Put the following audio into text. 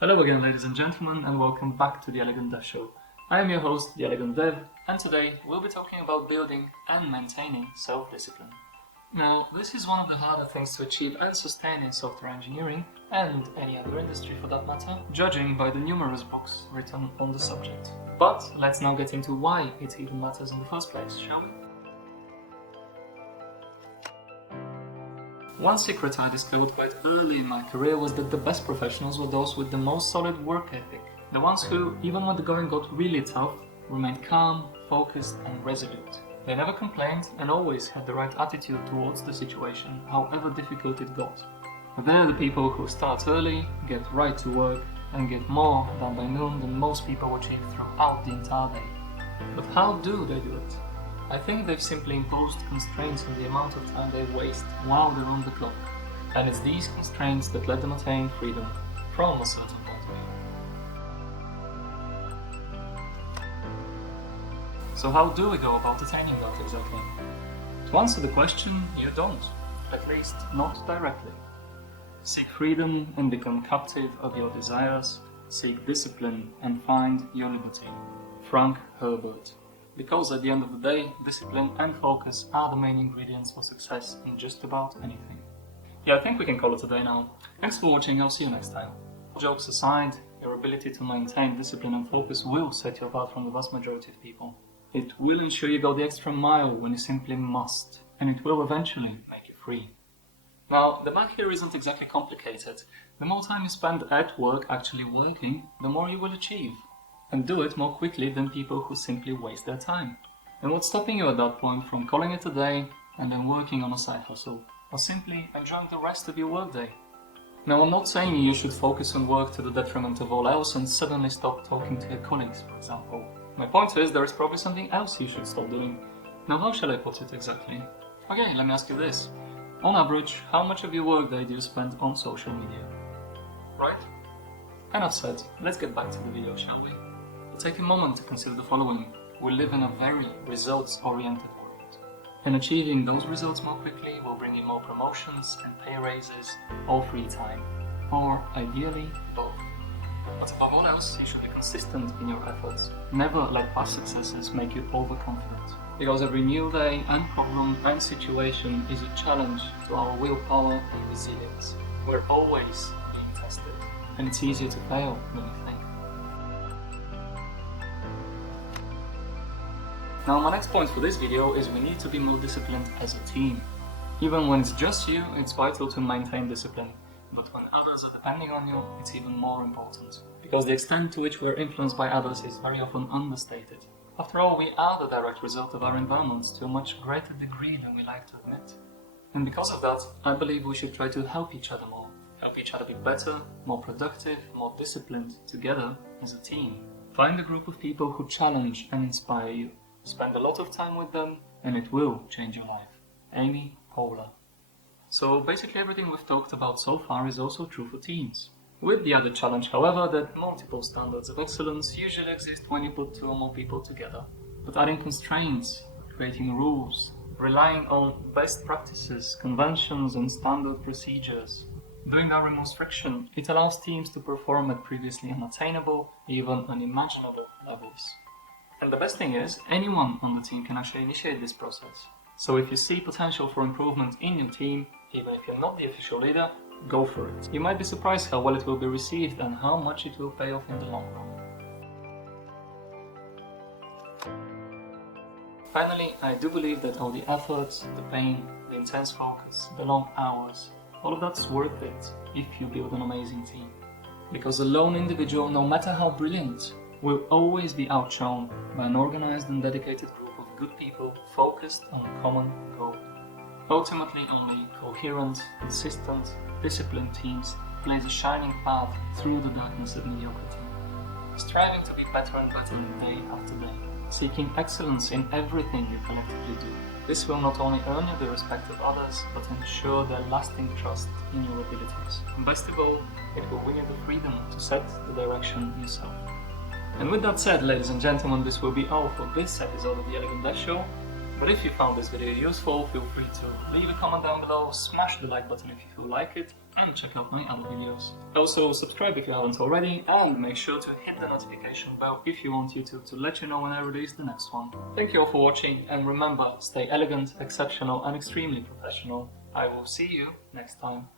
Hello again, ladies and gentlemen, and welcome back to the Elegant Dev Show. I am your host, the Elegant Dev, and today we'll be talking about building and maintaining self-discipline. Now, this is one of the harder things to achieve and sustain in software engineering, and any other industry for that matter, judging by the numerous books written on the subject. But let's now get into why it even matters in the first place, shall we? One secret I discovered quite early in my career was that the best professionals were those with the most solid work ethic. The ones who, even when the going got really tough, remained calm, focused and resolute. They never complained and always had the right attitude towards the situation, however difficult it got. They're the people who start early, get right to work, and get more done by noon than most people achieve throughout the entire day. But how do they do it? I think they've simply imposed constraints on the amount of time they waste while they're on the clock. And it's these constraints that let them attain freedom from a certain point of view. So how do we go about attaining that exactly? To answer the question, you don't. At least not directly. Seek freedom and become captive of your desires. Seek discipline and find your liberty. Frank Herbert. Because at the end of the day, discipline and focus are the main ingredients for success in just about anything. Yeah, I think we can call it a day now. Thanks for watching, I'll see you next time. Jokes aside, your ability to maintain discipline and focus will set you apart from the vast majority of people. It will ensure you go the extra mile when you simply must, and it will eventually make you free. Now, the math here isn't exactly complicated. The more time you spend at work actually working, the more you will achieve. And do it more quickly than people who simply waste their time. And what's stopping you at that point from calling it a day and then working on a side hustle, or simply enjoying the rest of your workday? Now, I'm not saying you should focus on work to the detriment of all else and suddenly stop talking to your colleagues, for example. My point is, there is probably something else you should stop doing. Now, how shall I put it exactly? Okay, let me ask you this. On average, how much of your workday do you spend on social media? Right? Enough said, let's get back to the video, shall we? Take a moment to consider the following. We live in a very results-oriented world. And achieving those results more quickly will bring you more promotions and pay raises or free time. Or, ideally, both. But above all else, you should be consistent in your efforts. Never let past successes make you overconfident. Because every new day and problem and situation is a challenge to our willpower and resilience. We're always being tested. And it's easier to fail than you think. Now, my next point for this video is we need to be more disciplined as a team. Even when it's just you, it's vital to maintain discipline. But when others are depending on you, it's even more important. Because the extent to which we're influenced by others is very often understated. After all, we are the direct result of our environments to a much greater degree than we like to admit. And because of that, I believe we should try to help each other more. Help each other be better, more productive, more disciplined, together as a team. Find a group of people who challenge and inspire you. Spend a lot of time with them, and it will change your life. Amy Poehler. So basically everything we've talked about so far is also true for teams. With the added challenge, however, that multiple standards of excellence usually exist when you put two or more people together. But adding constraints, creating rules, relying on best practices, conventions and standard procedures, doing that removes friction, it allows teams to perform at previously unattainable, even unimaginable levels. And the best thing is, anyone on the team can actually initiate this process. So if you see potential for improvement in your team, even if you're not the official leader, go for it. You might be surprised how well it will be received and how much it will pay off in the long run. Finally, I do believe that all the efforts, the pain, the intense focus, the long hours, all of that's worth it if you build an amazing team. Because a lone individual, no matter how brilliant, will always be outshone by an organized and dedicated group of good people focused on a common goal. Ultimately, only coherent, consistent, disciplined teams blaze a shining path through the darkness of mediocrity. Striving to be better and better day after day, seeking excellence in everything you collectively do. This will not only earn you the respect of others, but ensure their lasting trust in your abilities. And best of all, it will win you the freedom to set the direction yourself. And with that said, ladies and gentlemen, this will be all for this episode of the Elegant Dev Show. But if you found this video useful, feel free to leave a comment down below, smash the like button if you feel like it, and check out my other videos. Also, subscribe if you haven't already, and make sure to hit the notification bell if you want YouTube to let you know when I release the next one. Thank you all for watching, and remember, stay elegant, exceptional, and extremely professional. I will see you next time.